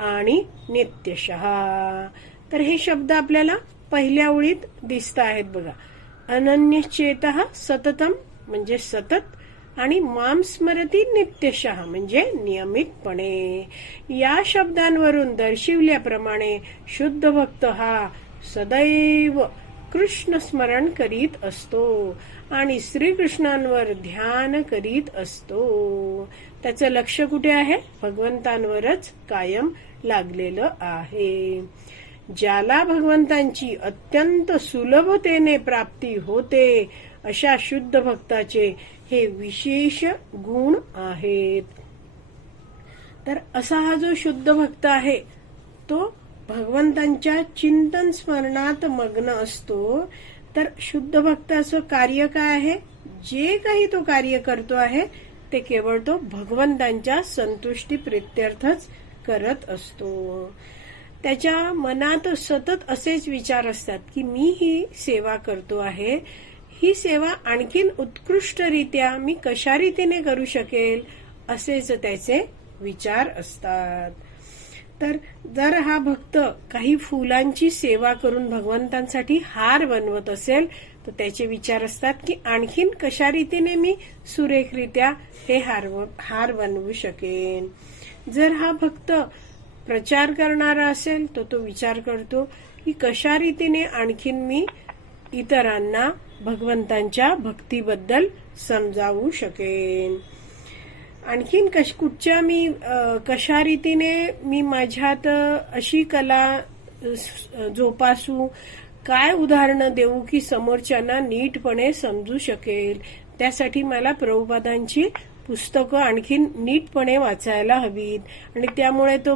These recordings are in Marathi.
आणि नित्यशः. तर हे शब्द आपल्याला पहिल्या ओळीत दिसत आहेत बघा. अनन्यचेत सततम म्हणजे सतत आणि माम स्मरती नित्यशः म्हणजे नियमितपणे. या शब्दांवरून दर्शविल्याप्रमाणे शुद्ध भक्त हा सदैव कृष्ण स्मरण करीत असतो आणि श्रीकृष्णांवर ध्यान करीत असतो. त्याचं लक्ष कुठे आहे? भगवंतांवरच कायम लागलेलं आहे. ज्याला भगवंतांची अत्यंत सुलभतेने प्राप्ती होते अशा शुद्ध भक्ताचे हे विशेष गुण आहेत. तर असा हा जो शुद्ध भक्त आहे तो भगवंतांच्या चिंतन स्मरणात मग्न असतो. तर शुद्ध भक्ताचं कार्य काय आहे? जे काही तो कार्य करतो आहे ते केवळ तो भगवंतांच्या संतुष्टी प्रित्यर्थच करत असतो. त्याच्या मनात सतत असेच विचार असतात की मी ही सेवा करतो आहे. ही सेवा आणखीन उत्कृष्टरित्या मी कशा रीतीने करू शकेल असेच त्याचे विचार असतात. तर जर हा भक्त काही फुलांची सेवा करून भगवंतांसाठी हार बनवत असेल तर त्याचे विचार असतात की आणखीन कशा रीतीने मी सुरेखरित्या हे हार हार बनवू शकेन. जर हा भक्त प्रचार करणारा असेल तर तो विचार करतो की कशा रीतीने आणखीन मी इतरांना भगवंतांच्या भक्तीबद्दल समजावू शकेन? आणखीन कश कुठच्या मी कशा रीतीने मी माझ्यात अशी कला जोपासू? काय उदाहरणं देऊ की समोरच्यांना नीटपणे समजू शकेल? त्यासाठी मला प्रभुपादांची पुस्तकं आणखीन नीटपणे वाचायला हवीत. आणि त्यामुळे तो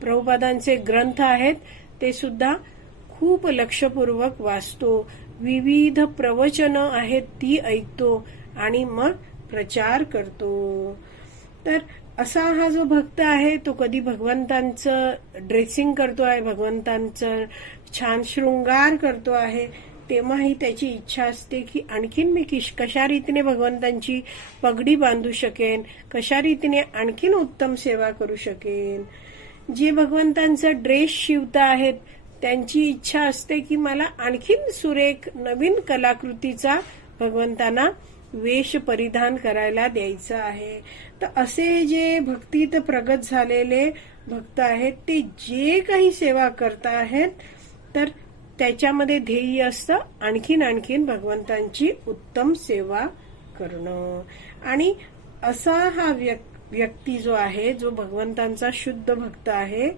प्रभुपादांचे ग्रंथ आहेत ते सुद्धा खूप लक्षपूर्वक वाचतो. विविध प्रवचनं आहेत ती ऐकतो आणि मग प्रचार करतो. तर असा हा जो भक्त आहे तो कधी भगवंतांचं ड्रेसिंग करतो आहे भगवंतांचं छान शृंगार करतो आहे तेव्हाही त्याची इच्छा असते की आणखीन मी किश कशा रीतीने भगवंतांची पगडी बांधू शकेन? कशा रीतीने आणखीन उत्तम सेवा करू शकेन? जे भगवंतांचा ड्रेस शिवता आहेत त्यांची इच्छा असते की मला आणखीन सुरेख नवीन कलाकृतीचा भगवंतांना वेश परिधान करायला द्यायचं आहे. तर असे जे भक्तीत प्रगत झालेले भक्त आहेत ते जे काही सेवा करत आहेत तर त्याच्यामध्ये ध्येय असतं. आणखीन आणखीन भगवंतांची उत्तम सेवा करणं. आणि असा हा व्यक्ती जो आहे जो भगवंतांचा शुद्ध भक्त आहे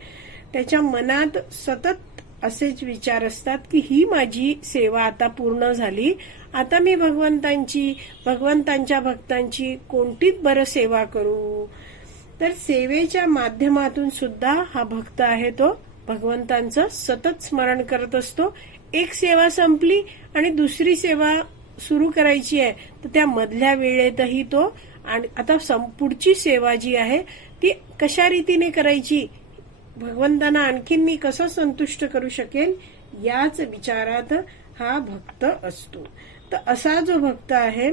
त्याच्या मनात सतत असेच विचार असतात की ही माझी सेवा आता पूर्ण झाली. आता मी भगवंतांची भगवंतांच्या भक्तांची कोणतीच बरं सेवा करू. तर सेवेच्या माध्यमातून सुद्धा हा भक्त आहे तो. भगवंतांचं सतत स्मरण करत असतो. एक सेवा संपली आणि दुसरी सेवा सुरू करायची आहे तर त्या मधल्या वेळेतही तो आणि आता पुढची सेवा जी आहे ती कशा रीतीने करायची? भगवंतांना आणखीन मी कसं संतुष्ट करू शकेल? याच विचारात हा भक्त असतो. तर असा जो भक्त आहे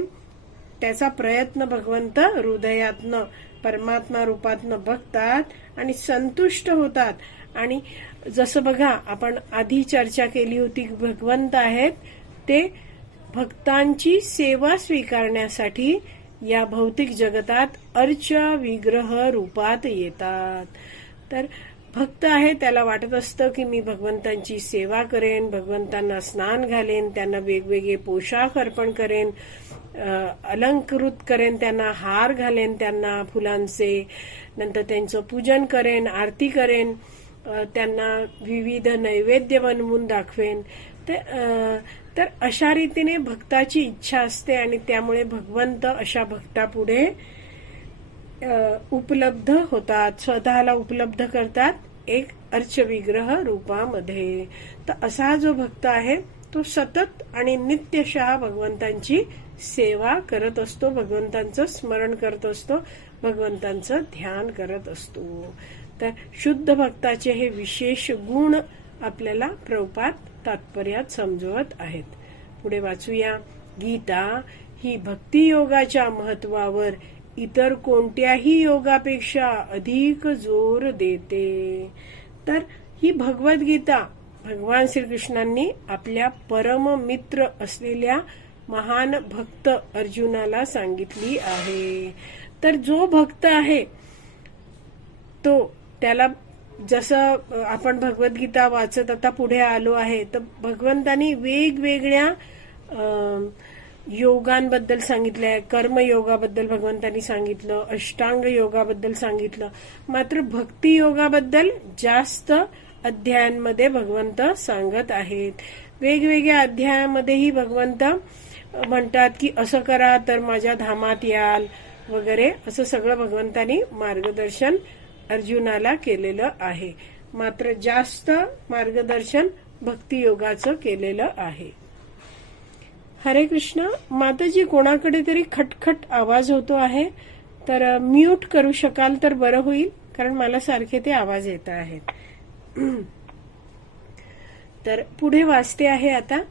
त्याचा प्रयत्न भगवंत हृदयातनं परमात्मा रूपातनं बघतात आणि संतुष्ट होतात. आणि जसं बघा आपण आधी चर्चा केली होती भगवंत आहेत ते भक्तांची सेवा स्वीकारण्यासाठी या भौतिक जगतात अर्च विग्रह रूपात येतात. तर भक्त आहे त्याला वाटत असतं की मी भगवंतांची सेवा करेन भगवंतांना स्नान घालेन त्यांना वेगवेगळे पोशाख अर्पण करेन अलंकृत करेन त्यांना हार घालेन त्यांना फुलांचे नंतर त्यांचं पूजन करेन आरती करेन. त्यांना विविध नैवेद्य बनवून दाखवेन. तर अशा रीतीने भक्ताची इच्छा असते आणि त्यामुळे भगवंत अशा भक्तापुढे उपलब्ध होतात. स्वतःला उपलब्ध करतात एक अर्चविग्रह रूपामध्ये. तर असा जो भक्त आहे तो सतत आणि नित्यशः भगवंतांची सेवा करत असतो. भगवंतांचं स्मरण करत असतो. भगवंतांचं ध्यान करत असतो. तर शुद्ध भक्ताचे हे विशेष गुण आपल्याला प्रभुपात तात्पर्यात समजवत आहेत. पुढे वाचूया. गीता ही भक्तियोगाच्या महत्वावर इतर कोणत्याही योगापेक्षा अधिक जोर देते. तर ही भगवद्गीता भगवान श्रीकृष्णांनी आपल्या परम मित्र असलेल्या महान भक्त अर्जुनाला सांगितली आहे. तर जो भक्त आहे तो त्याला जसं आपण भगवद्गीता वाचत आता पुढे आलो आहे तर भगवंतानी वेगवेगळ्या योगांबद्दल सांगितलं आहे कर्मयोगाबद्दल भगवंतानी सांगितलं अष्टांग योगाबद्दल सांगितलं. मात्र भक्ती योगाबद्दल जास्त अध्यायांमध्ये भगवंत सांगत आहेत. वेगवेगळ्या अध्यायामध्येही भगवंत म्हणतात की असं करा तर माझ्या धामात याल वगैरे असं सगळं भगवंतानी मार्गदर्शन अर्जुनाला केलेलं आहे. मात्र जास्त मार्गदर्शन भक्तियोगाचं केलेलं आहे. हरे कृष्ण माताजी कोणाकडे तरी खटखट आवाज होतो आहे. तर म्यूट करू शकाल तर बरं होईल कारण मला सारखे ते आवाज येत आहेत. तर पुढे वाचते आहे आता.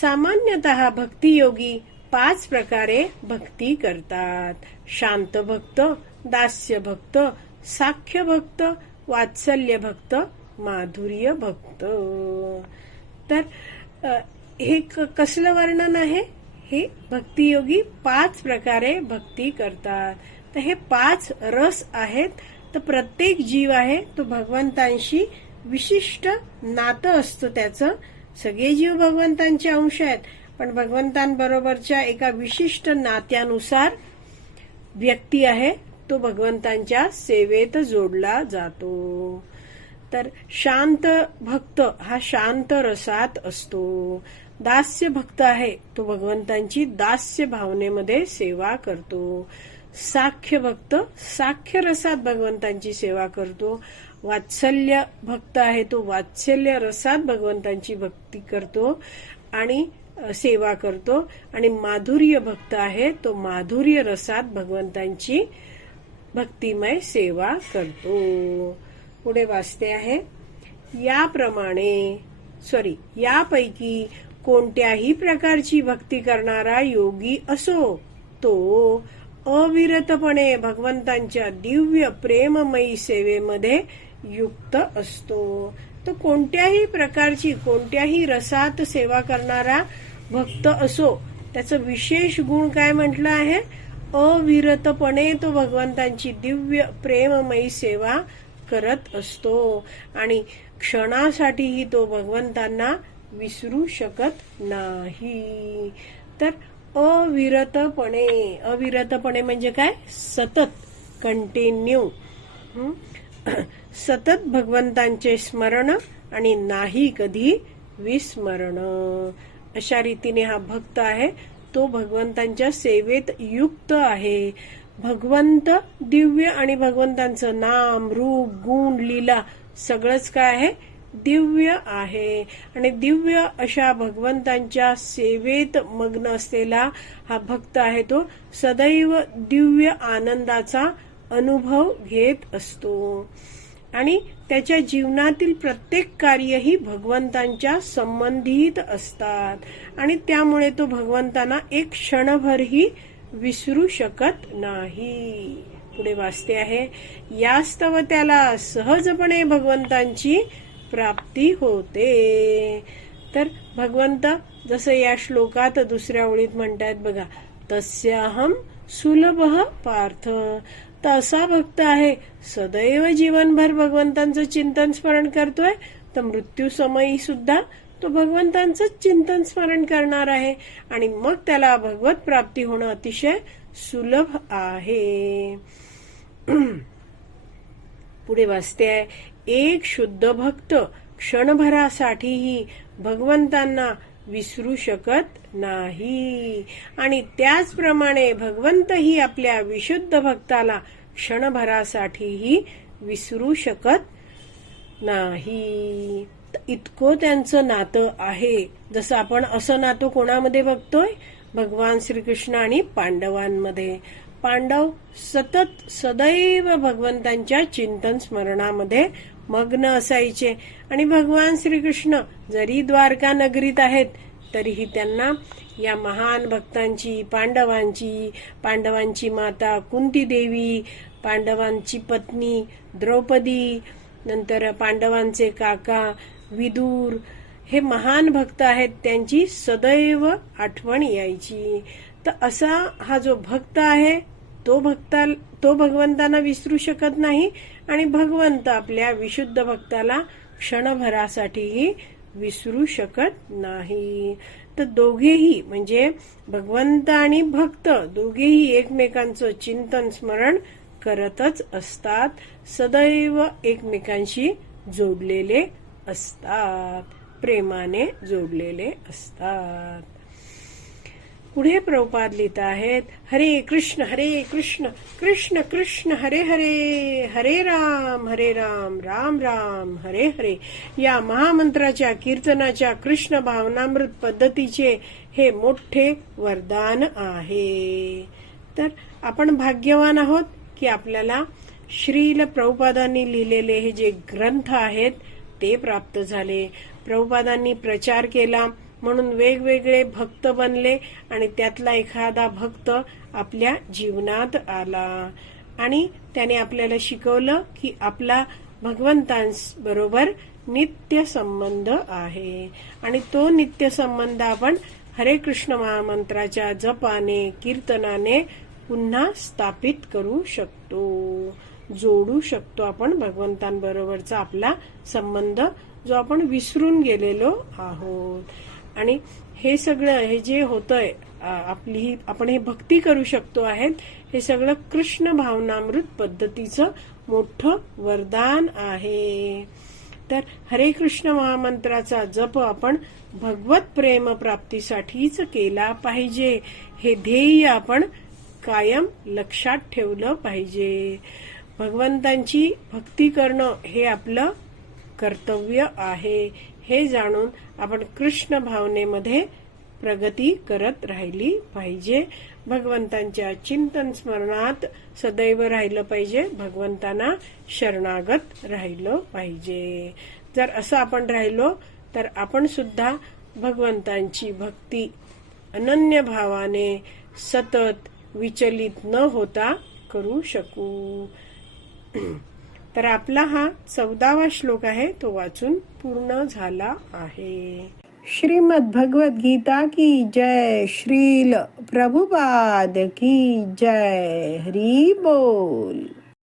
सामान्यतः भक्तियोगी पाच प्रकारे भक्ती करतात. शांत भक्त दास्य भक्त साख्य भक्त वात्सल्य भक्त माधुर्य भक्त. तर हे क- कसलं वर्णन आहे? हे भक्तियोगी पाच प्रकारे भक्ती करतात. तर हे पाच रस आहेत. तर प्रत्येक जीव आहे. तो भगवंतांशी विशिष्ट नातं असतं त्याचं. सगळे जीव भगवंतांचे अंश आहेत. पण भगवंतांबरोबरच्या एका विशिष्ट नात्यानुसार व्यक्ती आहे. तो भगवंतांच्या सेवेत जोडला जातो. तर शांत भक्त हा शांत रसात असतो. दास्य भक्त आहे तो भगवंतांची दास्य भावनेमध्ये सेवा करतो. साख्य भक्त साख्य रसात भगवंतांची सेवा करतो. वात्सल्य भक्त आहे तो वात्सल्य रसात भगवंतांची भक्ती करतो आणि सेवा करतो. आणि माधुर्य भक्त आहे तो माधुर्य रसात भगवंतांची भक्तिमय सेवा करतो. पुढे वाचते आहे याप्रमाणे सॉरी यापैकी कोणत्याही प्रकारची भक्ती करणारा योगी असो तो अविरतपणे भगवंतांच्या दिव्य प्रेममयी सेवेमध्ये युक्त असतो. तो कोणत्याही प्रकारची कोणत्याही रसात सेवा करणारा भक्त असो त्याचं विशेष गुण काय म्हटलं आहे? अविरतपणे तो भगवंतांची दिव्य प्रेममयी सेवा करत असतो. आणि क्षणासाठीही तो भगवंतांना विसरू शकत नाही. तर अविरतपणे अविरतपणे म्हणजे काय? सतत कंटिन्यू सतत भगवंतांचे स्मरण आणि नाही कधी विस्मरण. अशा रीतीने हा भक्त आहे. तो भगवंतांच्या सेवेत युक्त आहे. भगवंत दिव्य आणि भगवंतांचं नाम रूप गुण लीला सगळंच काय आहे? दिव्य आहे. आणि दिव्य अशा भगवंतांच्या सेवेत मग्न असलेला हा भक्त आहे तो. सदैव दिव्य आनंदाचा अनुभव घेत असतो. आणि त्याच्या जीवनातील प्रत्येक कार्यही भगवंतांच्या संबंधित असतात. आणि त्यामुळे तो भगवंतांना एक क्षणभरही विसरू शकत नाही. पुढे वाचते आहे यास्तव त्याला सहजपणे भगवंतांची प्राप्ती होते. तर भगवंत जसं या श्लोकात दुसऱ्या ओळीत म्हणतायत बघा तस्याहम सुलभ पार्थ. तर असा भक्त आहे सदैव जीवनभर भगवंतांचं चिंतन स्मरण करतोय तर मृत्यू समयी सुद्धा तो भगवंतांचंच चिंतन स्मरण करणार आहे. आणि मग त्याला भगवत प्राप्ती होणं अतिशय सुलभ आहे. पुढे वाचते आहे एक शुद्ध भक्त क्षणभरासाठीही भगवंतांना विसरू शकत नाही. आणि त्याचप्रमाणे भगवंतही आपल्या विशुद्ध भक्ताला क्षणभरासाठीही विसरू शकत नाही. इतकं त्यांचं नातं आहे. जसं आपण असं नातं कोणामध्ये बघतोय? भगवान श्रीकृष्ण आणि पांडवांमध्ये. पांडव सतत सदैव भगवंतांच्या चिंतन स्मरणामध्ये मग्न असायचे. आणि भगवान श्रीकृष्ण जरी द्वारका नगरीत आहेत तरीही त्यांना या महान भक्तांची पांडवांची पांडवांची माता कुंती देवी पांडवांची पत्नी द्रौपदी नंतर पांडवांचे काका विदूर हे महान भक्त आहेत त्यांची सदैव आठवण यायची. तर असा हा जो भक्त आहे तो भक्ता तो भगवंतांना विसरू शकत नाही आणि भगवंत आपल्या विशुद्ध भक्ताला क्षणभरासाठीही विसरू शकत नाही. तर दोघेही म्हणजे भगवंत आणि भक्त दोघेही एकमेकांचं चिंतन स्मरण करतच असतात. सदैव एकमेकांशी जोडलेले असतात. प्रेमाने जोडलेले असतात. पुढे प्रभुपाद लिहित आहेत हरे कृष्ण हरे कृष्ण कृष्ण कृष्ण हरे हरे हरे राम हरे राम राम राम हरे हरे. या महामंत्राच्या कीर्तनाच्या कृष्ण भावनामृत पद्धतीचे हे मोठे वरदान आहे. तर आपण भाग्यवान आहोत की आपल्याला श्रील प्रभुपादांनी लिहिलेले हे जे ग्रंथ आहेत ते प्राप्त झाले. प्रभुपादांनी प्रचार केला. म्हणून वेगवेगळे भक्त बनले आणि त्यातला एखादा भक्त आपल्या जीवनात आला. आणि त्याने आपल्याला शिकवलं की आपला भगवंतांबरोबर नित्य संबंध आहे. आणि तो नित्य संबंध आपण हरे कृष्ण महामंत्राच्या जपाने कीर्तनाने पुन्हा स्थापित करू शकतो. जोडू शकतो आपण भगवंतांबरोबरचा आपला संबंध जो आपण विसरून गेलेलो आहोत. आणि हे सगळं हे जे होतंय आपली ही आपण हे भक्ती करू शकतो आहेत हे सगळं कृष्ण भावनामृत पद्धतीचं मोठं वरदान आहे. तर हरे कृष्ण महामंत्राचा जप आपण भगवत प्रेम प्राप्तीसाठीच केला पाहिजे. हे ध्येय आपण कायम लक्षात ठेवलं पाहिजे. भगवंतांची भक्ती करणं हे आपलं कर्तव्य आहे. हे जाणून आपण कृष्ण भावनेमध्ये प्रगती करत राहिली पाहिजे. भगवंतांच्या चिंतन स्मरणात सदैव राहिलं पाहिजे. भगवंतांना शरणागत राहिलं पाहिजे. जर असं आपण राहिलो तर आपण सुद्धा भगवंतांची भक्ती अनन्य भावाने सतत विचलित न होता करू शकू. तर आपला हा चौदावा श्लोक आहे तो वाचून पूर्ण झाला आहे. श्रीमद भगवत गीता की जय श्रील प्रभुपाद की जय हरी बोल.